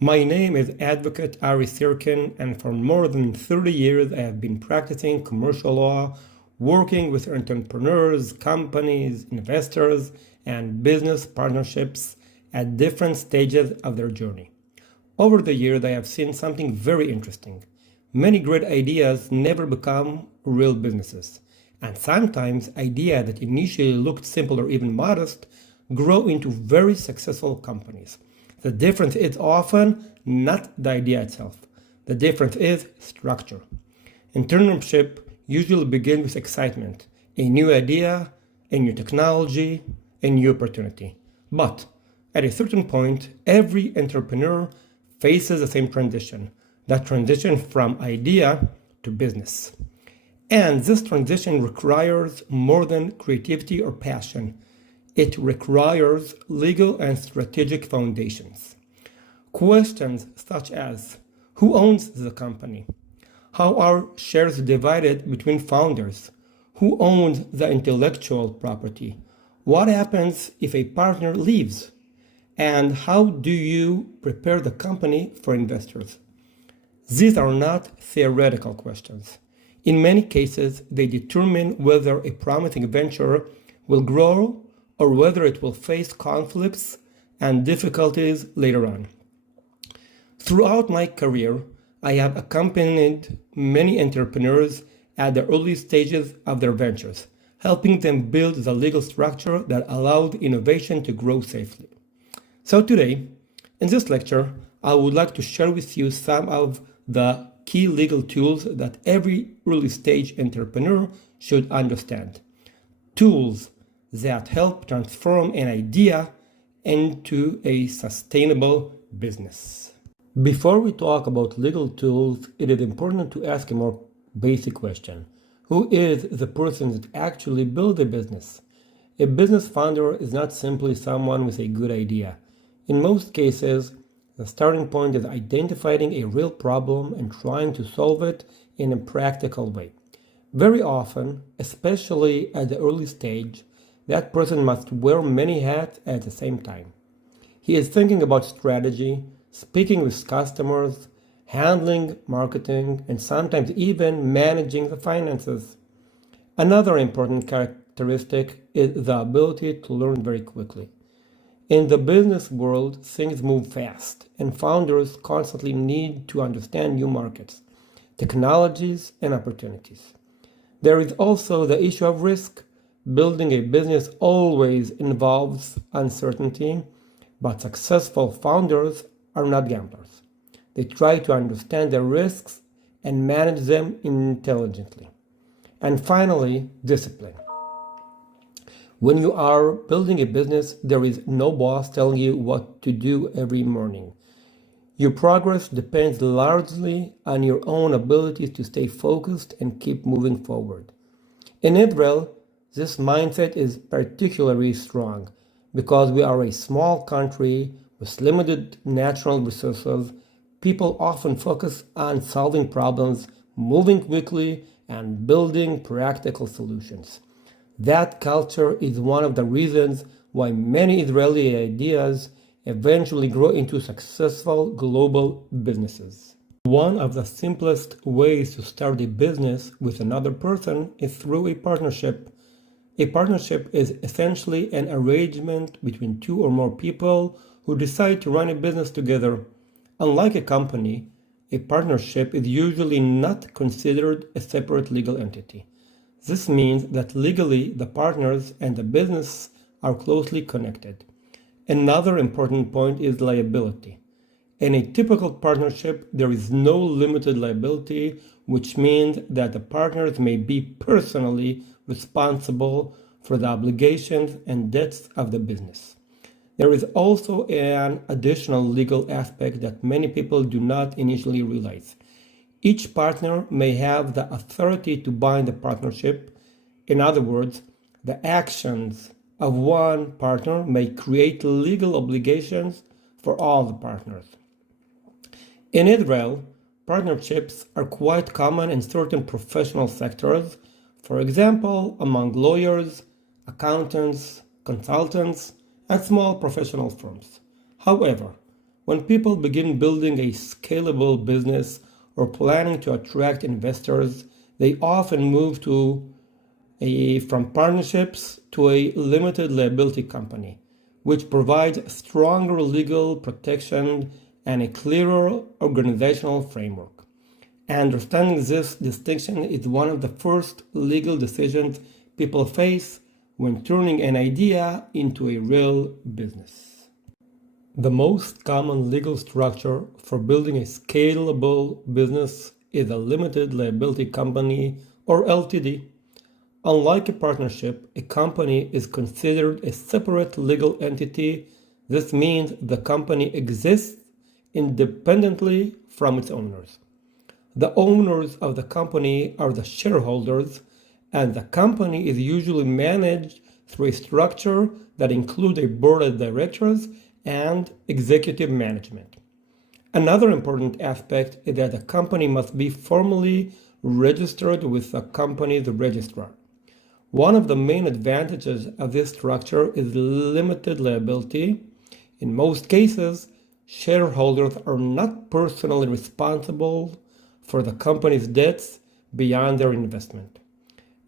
My name is Advocate Ari Syrquin, and for more than 30 years I have been practicing commercial law, working with entrepreneurs, companies, investors, and business partnerships at different stages of their journey. Over the years, I have seen something very interesting. Many great ideas never become real businesses, and sometimes ideas that initially looked simple or even modest grow into very successful companies. The difference is often not the idea itself. The difference is structure. Entrepreneurship usually begins with excitement, a new idea, a new technology, a new opportunity. But at a certain point, every entrepreneur faces the same transition, that transition from idea to business. And this transition requires more than creativity or passion. It requires legal and strategic foundations. Questions such as, who owns the company? How are shares divided between founders? Who owns the intellectual property? What happens if a partner leaves? And how do you prepare the company for investors? These are not theoretical questions. In many cases, they determine whether a promising venture will grow or whether it will face conflicts and difficulties later on. Throughout my career, I have accompanied many entrepreneurs at the early stages of their ventures, helping them build the legal structure that allowed innovation to grow safely. So today, in this lecture, I would like to share with you some of the key legal tools that every early stage entrepreneur should understand. Tools that help transform an idea into a sustainable business. Before we talk about legal tools, it is important to ask a more basic question. Who is the person that actually builds a business? A business founder is not simply someone with a good idea. In most cases, the starting point is identifying a real problem and trying to solve it in a practical way. Very often, especially at the early stage, that person must wear many hats at the same time. He is thinking about strategy, speaking with customers, handling marketing, and sometimes even managing the finances. Another important characteristic is the ability to learn very quickly. In the business world, things move fast, and founders constantly need to understand new markets, technologies, and opportunities. There is also the issue of risk. Building a business always involves uncertainty, but successful founders are not gamblers. They try to understand the risks and manage them intelligently. And finally, discipline. When you are building a business, there is no boss telling you what to do every morning. Your progress depends largely on your own ability to stay focused and keep moving forward. In Israel, this mindset is particularly strong because we are a small country with limited natural resources. People often focus on solving problems, moving quickly, and building practical solutions. That culture is one of the reasons why many Israeli ideas eventually grow into successful global businesses. One of the simplest ways to start a business with another person is through a partnership. A partnership is essentially an arrangement between two or more people who decide to run a business together. Unlike a company, a partnership is usually not considered a separate legal entity. This means that legally the partners and the business are closely connected. Another important point is liability. In a typical partnership, there is no limited liability, which means that the partners may be personally responsible for the obligations and debts of the business. There is also an additional legal aspect that many people do not initially realize. Each partner may have the authority to bind the partnership. In other words, the actions of one partner may create legal obligations for all the partners. In Israel, partnerships are quite common in certain professional sectors, for example, among lawyers, accountants, consultants, and small professional firms. However, When people begin building a scalable business or planning to attract investors, they often move from partnerships to a limited liability company, which provides stronger legal protection and a clearer organizational framework. Understanding this distinction is one of the first legal decisions people face when turning an idea into a real business. The most common legal structure for building a scalable business is a limited liability company or LTD. Unlike a partnership, a company is considered a separate legal entity. This means the company exists independently from its owners. The owners of the company are the shareholders, and the company is usually managed through a structure that includes a board of directors and executive management. Another important aspect is that the company must be formally registered with the company's registrar. One of the main advantages of this structure is limited liability. In most cases, shareholders are not personally responsible for the company's debts beyond their investment.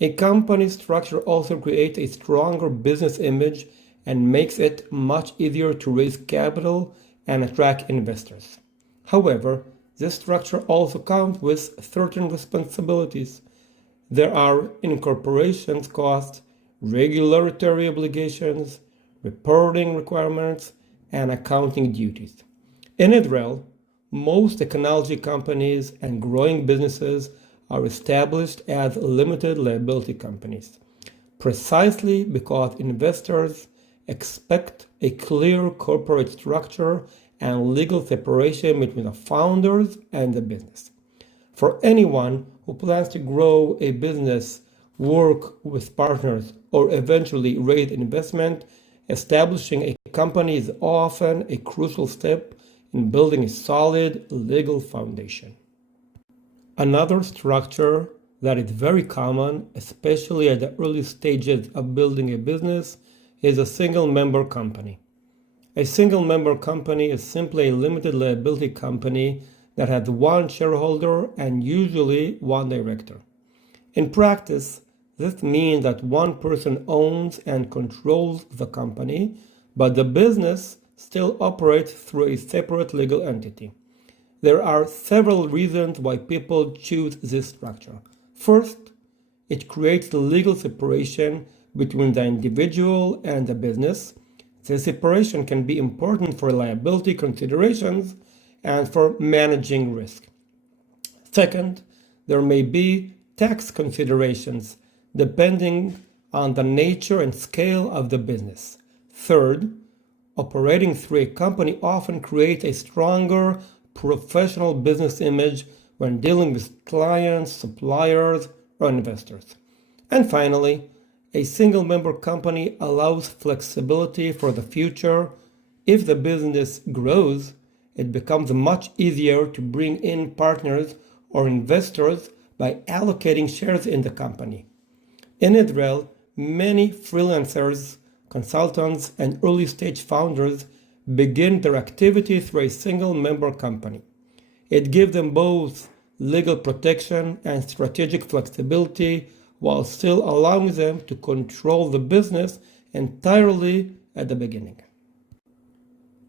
A company structure also creates a stronger business image and makes it much easier to raise capital and attract investors. However, this structure also comes with certain responsibilities. There are incorporation costs, regulatory obligations, reporting requirements, and accounting duties. In Israel, most technology companies and growing businesses are established as limited liability companies, precisely because investors expect a clear corporate structure and legal separation between the founders and the business. For anyone who plans to grow a business, work with partners, or eventually raise investment, establishing a company is often a crucial step in building a solid legal foundation. Another structure that is very common, especially at the early stages of building a business, is a single-member company. A single-member company is simply a limited liability company that has one shareholder and usually one director. In practice, this means that one person owns and controls the company, but the business still operates through a separate legal entity. There are several reasons why people choose this structure. First, it creates legal separation between the individual and the business. This separation can be important for liability considerations and for managing risk. Second, there may be tax considerations depending on the nature and scale of the business. Third, operating through a company often creates a stronger professional business image when dealing with clients, suppliers, or investors. And finally, a single-member company allows flexibility for the future. If the business grows, it becomes much easier to bring in partners or investors by allocating shares in the company. In Israel, many freelancers, consultants, and early-stage founders begin their activity through a single-member company. It gives them both legal protection and strategic flexibility while still allowing them to control the business entirely at the beginning.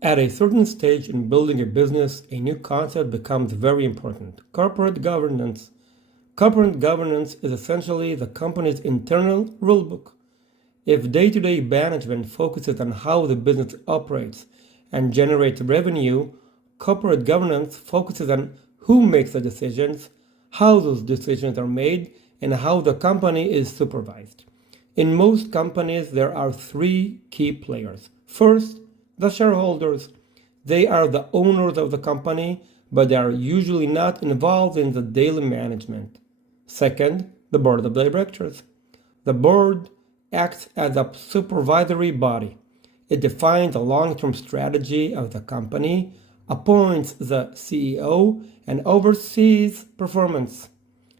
At a certain stage in building a business, a new concept becomes very important: corporate governance. Corporate governance is essentially the company's internal rulebook. If day-to-day management focuses on how the business operates and generates revenue, corporate governance focuses on who makes the decisions, how those decisions are made, and how the company is supervised. In most companies, there are three key players. First, the shareholders. They are the owners of the company, but they are usually not involved in the daily management. Second, the board of directors. The board acts as a supervisory body. It defines the long-term strategy of the company, appoints the CEO, and oversees performance.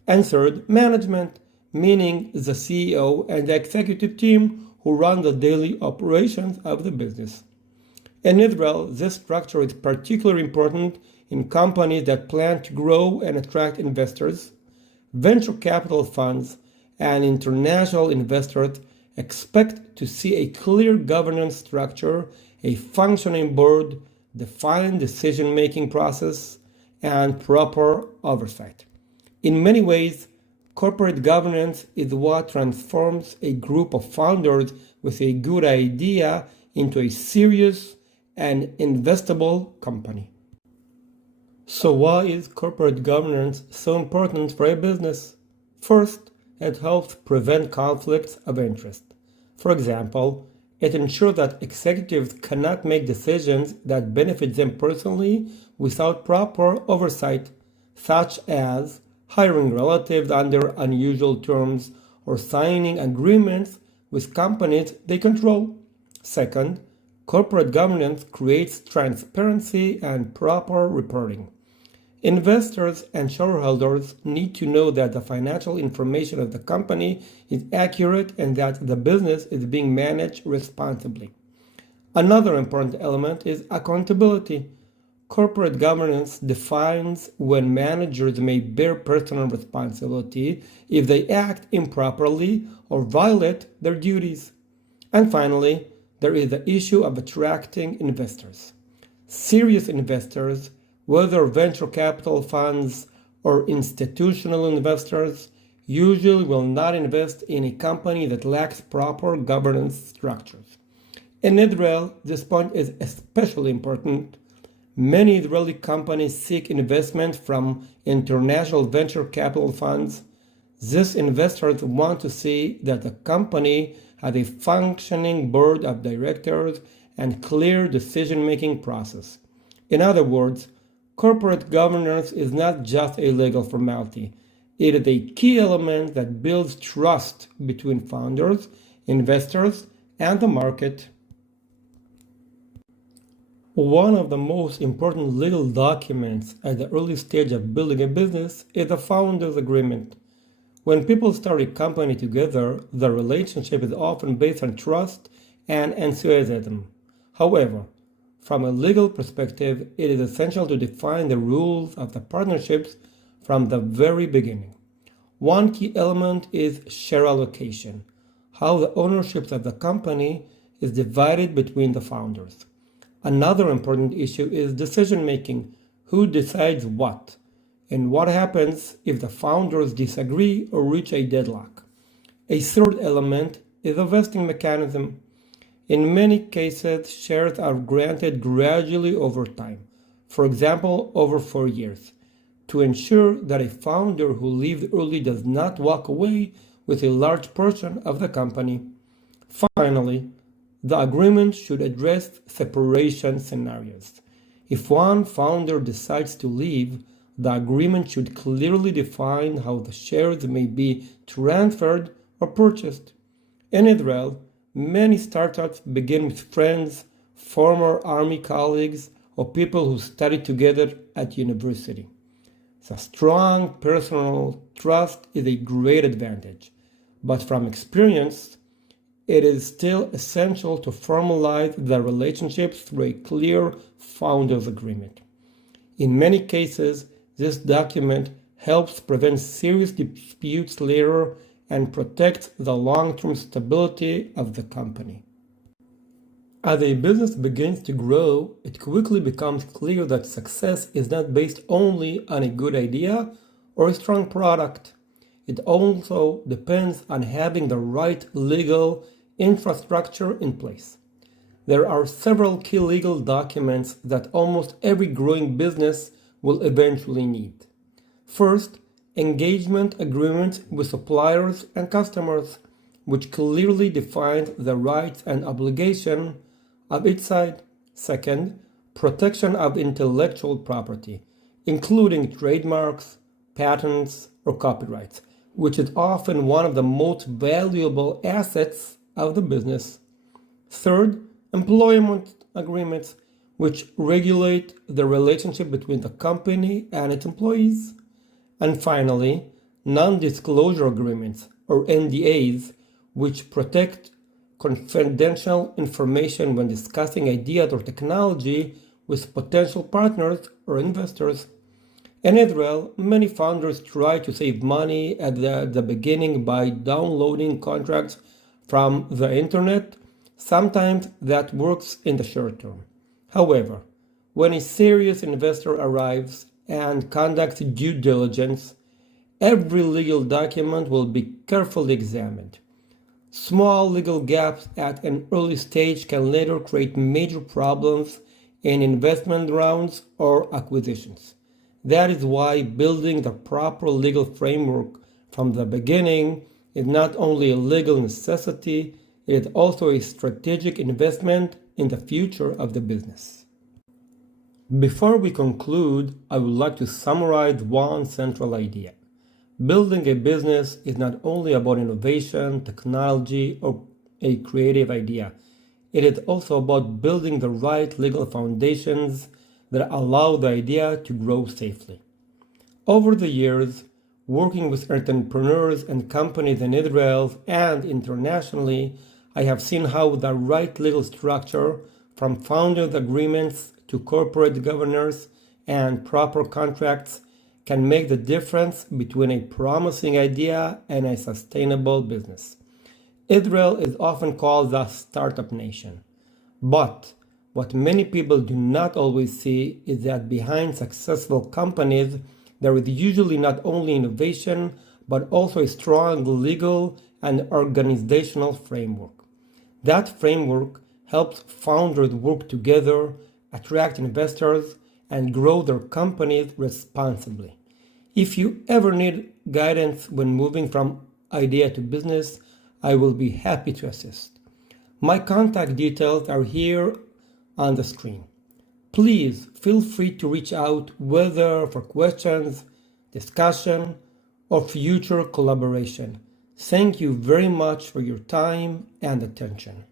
And third, management, meaning the CEO and the executive team who run the daily operations of the business. In Israel, this structure is particularly important in companies that plan to grow and attract investors. Venture capital funds and international investors expect to see a clear governance structure, a functioning board, defined decision-making process, and proper oversight. In many ways, corporate governance is what transforms a group of founders with a good idea into a serious and investable company. So why is corporate governance so important for a business? First, it helps prevent conflicts of interest. For example, it ensures that executives cannot make decisions that benefit them personally without proper oversight, such as hiring relatives under unusual terms or signing agreements with companies they control. Second, corporate governance creates transparency and proper reporting. Investors and shareholders need to know that the financial information of the company is accurate and that the business is being managed responsibly. Another important element is accountability. Corporate governance defines when managers may bear personal responsibility if they act improperly or violate their duties. And finally, there is the issue of attracting investors. Serious investors, whether venture capital funds or institutional investors, usually will not invest in a company that lacks proper governance structures. In Israel, this point is especially important. Many Israeli companies seek investment from international venture capital funds. These investors want to see that the company has a functioning board of directors and clear decision-making process. In other words, corporate governance is not just a legal formality. It is a key element that builds trust between founders, investors, and the market. One of the most important legal documents at the early stage of building a business is the founders' agreement. When people start a company together, the relationship is often based on trust and enthusiasm. However, from a legal perspective, it is essential to define the rules of the partnerships from the very beginning. One key element is share allocation, how the ownership of the company is divided between the founders. Another important issue is decision making, who decides what, and what happens if the founders disagree or reach a deadlock. A third element is a vesting mechanism. In many cases, shares are granted gradually over time, for example, over 4 years, to ensure that a founder who leaves early does not walk away with a large portion of the company. Finally, the agreement should address separation scenarios. If one founder decides to leave, the agreement should clearly define how the shares may be transferred or purchased. In Israel, many startups begin with friends, former army colleagues, or people who studied together at university. The strong personal trust is a great advantage, but from experience, it is still essential to formalize the relationships through a clear founders agreement. In many cases, this document helps prevent serious disputes later and protects the long-term stability of the company. As a business begins to grow, it quickly becomes clear that success is not based only on a good idea or a strong product. It also depends on having the right legal infrastructure in place. There are several key legal documents that almost every growing business will eventually need. First, engagement agreements with suppliers and customers, which clearly defines the rights and obligations of each side. Second, protection of intellectual property, including trademarks, patents, or copyrights, which is often one of the most valuable assets of the business. Third, employment agreements, which regulate the relationship between the company and its employees. And finally, non-disclosure agreements, or NDAs, which protect confidential information when discussing ideas or technology with potential partners or investors. In Israel, many founders try to save money at the beginning by downloading contracts from the internet. Sometimes that works in the short term. However, when a serious investor arrives and conducts due diligence, every legal document will be carefully examined. Small legal gaps at an early stage can later create major problems in investment rounds or acquisitions. That is why building the proper legal framework from the beginning is not only a legal necessity, it is also a strategic investment in the future of the business. Before we conclude, I would like to summarize one central idea. Building a business is not only about innovation, technology, or a creative idea. It is also about building the right legal foundations that allow the idea to grow safely. Over the years, working with entrepreneurs and companies in Israel and internationally, I have seen how the right legal structure, from founders' agreements to corporate governance and proper contracts, can make the difference between a promising idea and a sustainable business. Israel is often called the startup nation. But what many people do not always see is that behind successful companies, there is usually not only innovation, but also a strong legal and organizational framework. That framework helps founders work together, attract investors, and grow their companies responsibly. If you ever need guidance when moving from idea to business, I will be happy to assist. My contact details are here on the screen. Please feel free to reach out whether for questions, discussion, or future collaboration. Thank you very much for your time and attention.